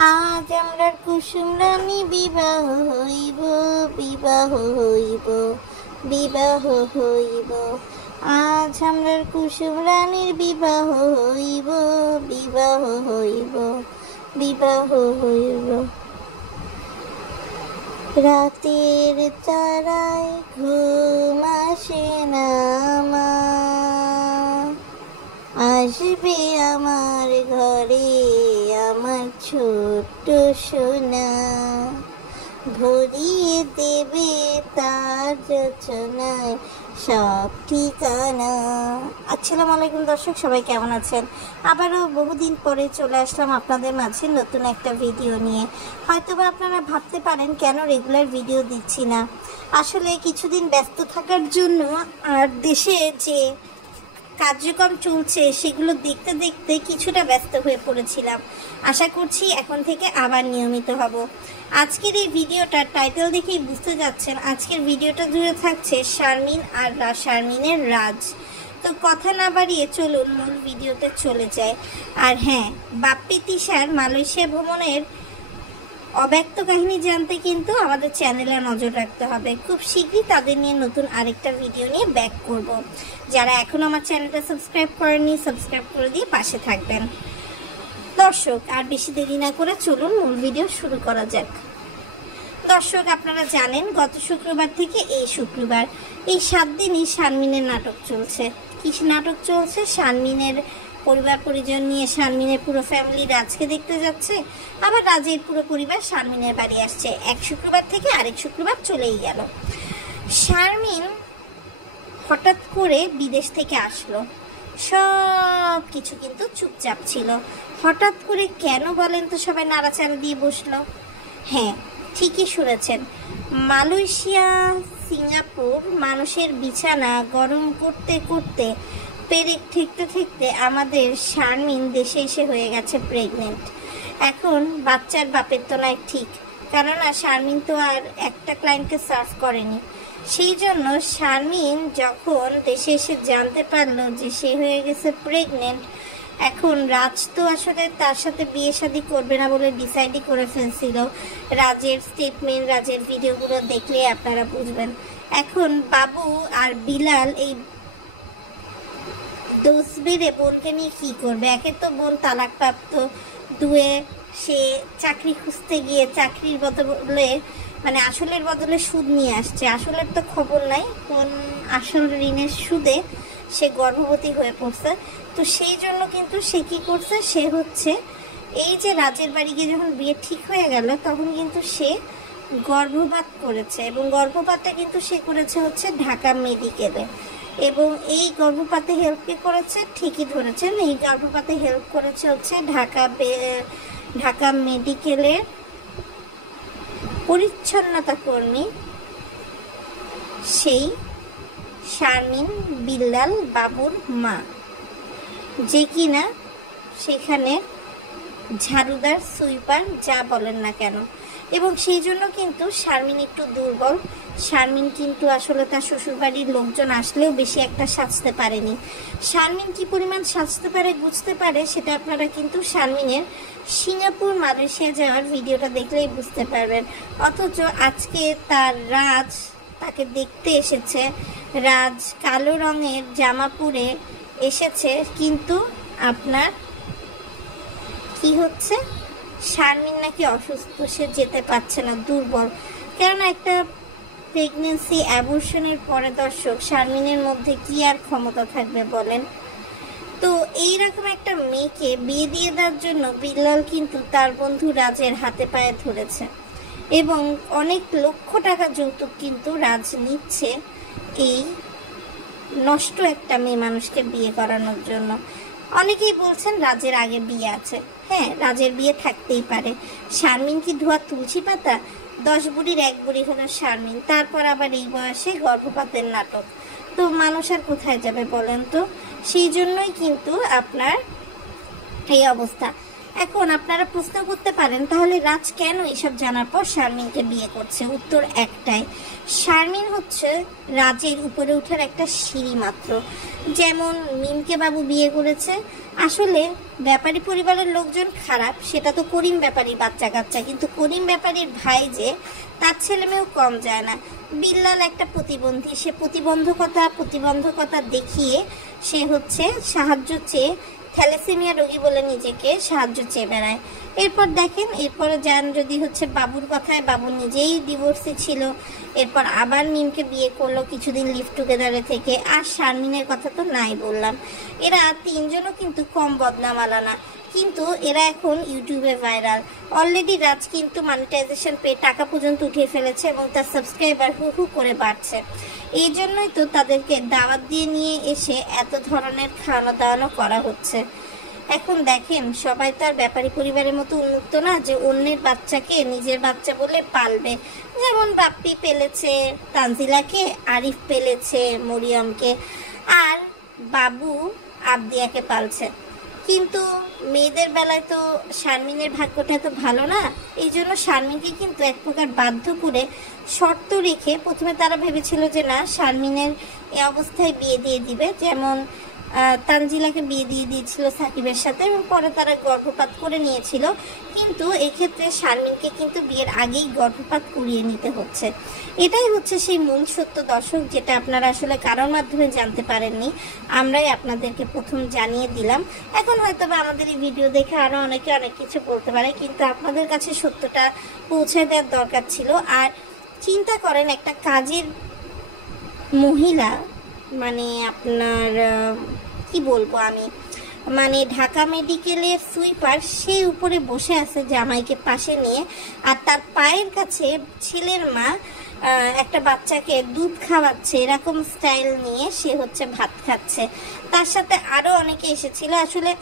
আজ আমরা কুসুম রানী বিবাহ হইব, বিবাহ হইব, বিবাহ হইব। আজ আমরা কুসুম রানীর বিবাহ হইব, বিবাহ হইব, বিবাহ হইব। রাতের তারায় ঘুম আসে না আমার, আসবে আমার ঘরে আমার ছোট্ট সোনা, ভরিয়ে দেবে তার রচনায় সব ঠিকানা। আসসালামু আলাইকুম দর্শক, সবাই কেমন আছেন? আবারও বহুদিন পরে চলে আসলাম আপনাদের মাঝে নতুন একটা ভিডিও নিয়ে। হয়তোবা আপনারা ভাবতে পারেন কেন রেগুলার ভিডিও দিচ্ছি না। আসলে কিছুদিন ব্যস্ত থাকার জন্য আর দেশে যে কার্যক্রম চলছে সেগুলো দেখতে দেখতে কিছুটা ব্যস্ত হয়ে পড়েছিলাম। আশা করছি এখন থেকে আবার নিয়মিত হব। আজকের এই ভিডিওটার টাইটেল দেখেই বুঝতে যাচ্ছেন আজকের ভিডিওটা জুড়ে থাকছে শারমিন আর শারমিনের রাজ। তো কথা না বাড়িয়ে চলুন মূল ভিডিওতে চলে যায়। আর হ্যাঁ, বাপ্পি তিশার মালয়েশিয়া ভ্রমণের অব্যক্ত কাহিনী জানতে কিন্তু আমাদের চ্যানেলে নজর রাখতে হবে। খুব শীঘ্রই তাদের নিয়ে নতুন আরেকটা ভিডিও নিয়ে ব্যাক করব। যারা এখনও আমার চ্যানেলটা সাবস্ক্রাইব করেননি, সাবস্ক্রাইব করে দিয়ে পাশে থাকবেন। দর্শক, আর বেশি দেরি না করে চলুন মূল ভিডিও শুরু করা যাক। দর্শক, আপনারা জানেন গত শুক্রবার থেকে এই শুক্রবার এই 7 দিনই শারমিনের নাটক চলছে। কি নাটক চলছে? শারমিনের পরিবার পরিজন নিয়ে শারমিনের পুরো ফ্যামিলি রাজকে দেখতে যাচ্ছে, আবার রাজের পুরো পরিবার শারমিনের বাড়ি আসছে। এক শুক্রবার থেকে আরেক শুক্রবার চলেই গেল। শারমিন হঠাৎ করে বিদেশ থেকে আসলো, সব কিছু কিন্তু চুপচাপ ছিল। হঠাৎ করে কেন বলেন তো সবাই নাড়াচাড়া দিয়ে বসলো? হ্যাঁ, ঠিকই শুনেছেন, মালয়েশিয়া সিঙ্গাপুর মানুষের বিছানা গরম করতে করতে পেরেক ঠেকতে ঠেকতে আমাদের শারমিন দেশে এসে হয়ে গেছে প্রেগনেন্ট। এখন বাচ্চার বাপের তো নয় ঠিক, কেননা শারমিন তো আর একটা ক্লায়েন্টকে সার্ভ করেনি। সেই জন্য শারমিন যখন দেশে এসে জানতে পারলো যে সে হয়ে গেছে প্রেগনেন্ট, এখন রাজ তো আসলে তার সাথে বিয়ে শাদী করবে না বলে ডিসাইডই করে ফেলছিল। রাজের স্টেটমেন্ট, রাজের ভিডিওগুলো দেখলে আপনারা বুঝবেন। এখন বাবু আর বিলাল এই দোষ বেড়ে বোনকে নিয়ে কী করবে? একে তো বোন তালাকপ্রাপ্ত, দুয়ে সে চাকরি খুঁজতে গিয়ে চাকরির বদলে মানে আসলের বদলে সুদ নিয়ে আসছে। আসলের তো খবর নাই, কোন আসল ঋণের সুদে সে গর্ভবতী হয়ে পড়ছে। তো সেই জন্য কিন্তু সে কী করছে, সে হচ্ছে এই যে রাজের বাড়ি গিয়ে যখন বিয়ে ঠিক হয়ে গেল তখন কিন্তু সে গর্ভপাত করেছে, এবং গর্ভপাতটা কিন্তু সে করেছে হচ্ছে ঢাকা মেডিকেলে। এবং এই গর্ভপাতে হেল্প কে করেছে? ঠিকই ধরেছেন, এই গর্ভপাতে হেল্প করেছে হচ্ছে ঢাকা মেডিকেলের পরিচ্ছন্নতা কর্মী সেই শারমিন বিল্লাল বাবুর মা, যে কিনা সেখানে ঝাড়ুদার, সুইপার যা বলেন না কেন। এবং সেই জন্য কিন্তু শারমিন একটু দুর্বল। শারমিন কিন্তু আসলে তার শ্বশুরবাড়ির লোকজন আসলেও বেশি একটা সাজতে পারেনি। শারমিন কি পরিমাণ সাজতে পারে, বুঝতে পারে, সেটা আপনারা কিন্তু শারমিনের সিঙ্গাপুর মালয়েশিয়া যাওয়ার ভিডিওটা দেখলেই বুঝতে পারবেন। অথচ আজকে তার রাজ তাকে দেখতে এসেছে, রাজ কালো রঙের জামা পরে এসেছে, কিন্তু আপনার কি হচ্ছে, শারমিন নাকি অসুস্থ, সে যেতে পারছে না, দুর্বল। কেননা একটা প্রেগনেন্সি অ্যাবর্শনের পরে দর্শক শারমিনের মধ্যে কি আর ক্ষমতা থাকবে বলেন? তো এইরকম একটা মেয়েকে বিয়ে দিয়ে দেওয়ার জন্য বিল্লাল কিন্তু তার বন্ধু রাজের হাতে পায়ে ধরেছে, এবং অনেক লক্ষ টাকা যৌতুক কিন্তু রাজ নিচ্ছে এই নষ্ট একটা মেয়ে মানুষকে বিয়ে করানোর জন্য। অনেকেই বলছেন রাজের আগে বিয়ে আছে। হ্যাঁ, রাজের বিয়ে থাকতেই পারে। শারমিন কি ধোয়া তুলসী পাতা? 10 বুড়ির 1 বুড়ি হলো শারমিন, তারপর আবার এই বয়সে গর্ভপাতের নাটক। তো মানুষ আর কোথায় যাবে বলেন তো? সেই জন্যই কিন্তু আপনার এই অবস্থা। এখন আপনারা প্রশ্ন করতে পারেন, তাহলে রাজ কেন এসব জানার পর শারমিনকে বিয়ে করছে? উত্তর একটাই, শারমিন হচ্ছে রাজের উপরে ওঠার একটা সিঁড়ি মাত্র। যেমন মিমকে বাবু বিয়ে করেছে, আসলে ব্যাপারী পরিবারের লোকজন খারাপ, সেটা তো করিম ব্যাপারীর বাচ্চা কাচ্চা, কিন্তু করিম ব্যাপারীর ভাই যে তার ছেলে মেয়েও কম যায় না। বিল্লাল একটা প্রতিবন্ধী, সে প্রতিবন্ধকতা দেখিয়ে সে হচ্ছে সাহায্য চেয়ে, থ্যালাসেমিয়া রোগী বলে নিজেকে সাহায্য চেয়ে বেড়ায়। এরপর দেখেন, এরপরে যান যদি হচ্ছে বাবুর কথায়, বাবু নিজেই ডিভোর্সে ছিল, এরপর আবার মিমকে বিয়ে করলো কিছুদিন লিভ টুগেদারে থেকে। আর শারমিনের কথা তো নাই বললাম। এরা তিনজনও কিন্তু কম বদনামালা না, কিন্তু এরা এখন ইউটিউবে ভাইরাল। অলরেডি রাজ কিন্তু মনিটাইজেশন পেয়ে টাকা পর্যন্ত উঠিয়ে ফেলেছে এবং তার সাবস্ক্রাইবার হু হু করে বাড়ছে। এই জন্যই তো তাদেরকে দাওয়াত দিয়ে নিয়ে এসে এত ধরনের খাওয়ানো দাওয়ানো করা হচ্ছে। এখন দেখেন, সবাই তো আর ব্যাপারী পরিবারের মতো উন্মুক্ত না যে অন্যের বাচ্চাকে নিজের বাচ্চা বলে পালবে। যেমন বাপ্পি পেলেছে তানজিলাকে, আরিফ পেলেছে মরিয়মকে, আর বাবু আবদিয়াকে পালছে। কিন্তু মেয়েদের বেলায় তো শারমিনের ভাগ্যটা তো ভালো না। এই জন্য শারমিনকে কিন্তু এক প্রকার বাধ্য করে শর্ত রেখে, প্রথমে তারা ভেবেছিল যে না, শারমিনের এই অবস্থায় বিয়ে দিয়ে দিবে, যেমন তানজিলাকে বিয়ে দিয়ে দিয়েছিল সাকিবের সাথে, এবং পরে তারা গর্ভপাত করে নিয়েছিল। কিন্তু এক্ষেত্রে শারমিনকে কিন্তু বিয়ের আগেই গর্ভপাত করিয়ে নিতে হচ্ছে। এটাই হচ্ছে সেই মূল সত্য দর্শক, যেটা আপনারা আসলে কারোর মাধ্যমে জানতে পারেননি, আমরাই আপনাদেরকে প্রথম জানিয়ে দিলাম। এখন হয়তো বা আমাদের এই ভিডিও দেখে আরও অনেকে অনেক কিছু বলতে পারে, কিন্তু আপনাদের কাছে সত্যটা পৌঁছে দেওয়ার দরকার ছিল। আর চিন্তা করেন, একটা কাজের মহিলা, মানে আপনার কি বলবো আমি, মানে ঢাকা মেডিকেলের সুইপার, সে উপরে বসে আছে জামাইকে পাশে নিয়ে, আর তার পায়ের কাছে ছেলের মা একটা বাচ্চাকে দুধ খাওয়াচ্ছে, এরকম স্টাইল নিয়ে সে হচ্ছে ভাত খাচ্ছে। তার সাথে আরও অনেকে এসেছিল। আসলে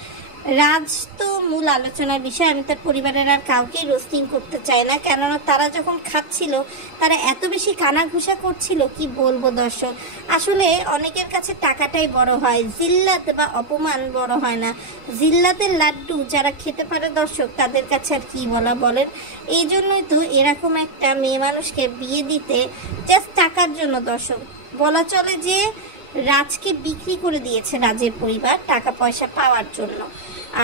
রাজ তো মূল আলোচনার বিষয়, আমি তার পরিবারের আর কাউকেই রোস্টিং করতে চাই না, কেননা তারা যখন খাচ্ছিল তারা এত বেশি কানাঘুষা করছিল, কি বলবো দর্শক। আসলে অনেকের কাছে টাকাটাই বড় হয়, জিল্লাত বা অপমান বড় হয় না। জিল্লাতের লাড্ডু যারা খেতে পারে দর্শক, তাদের কাছে আর কি বলা বলেন। এই জন্যই তো এরকম একটা মেয়ে মানুষকে বিয়ে দিতে জাস্ট টাকার জন্য দর্শক, বলা চলে যে রাজকে বিক্রি করে দিয়েছে রাজের পরিবার টাকা পয়সা পাওয়ার জন্য।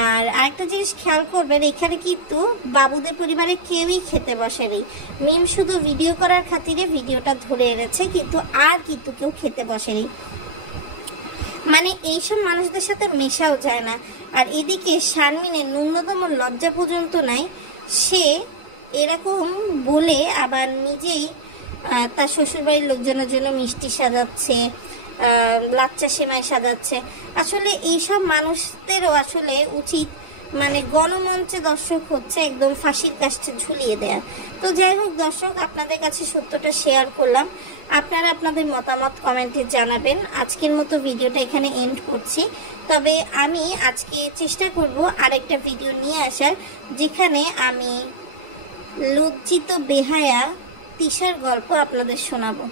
আর আরেকটা জিনিস খেয়াল করবেন, এখানে কিন্তু বাবুদের পরিবারে কেউই খেতে বসেনি। মিম শুধু ভিডিও করার খাতিরে ভিডিওটা ধরে এনেছে, কিন্তু আর কিন্তু কেউ খেতে বসেনি। মানে এইসব মানুষদের সাথে মেশাও যায় না। আর এদিকে শারমিনের ন্যূনতম লজ্জা পর্যন্ত নাই, সে এরকম বলে আবার নিজেই তার শ্বশুরবাড়ির লোকজনের জন্য মিষ্টি সাজাচ্ছে, লাচ্চা সেমাই সাজাচ্ছে। আসলে এইসব মানুষদেরও আসলে উচিত মানে গণমঞ্চে দর্শক হচ্ছে একদম ফাঁসির কাছে ঝুলিয়ে দেয়া। তো যাই হোক দর্শক, আপনাদের কাছে সত্যটা শেয়ার করলাম, আপনারা আপনাদের মতামত কমেন্টে জানাবেন। আজকের মতো ভিডিওটা এখানে এন্ড করছি, তবে আমি আজকে চেষ্টা করব আরেকটা ভিডিও নিয়ে আসার, যেখানে আমি লজ্জিত বেহায়া তিশার গল্প আপনাদের শোনাবো।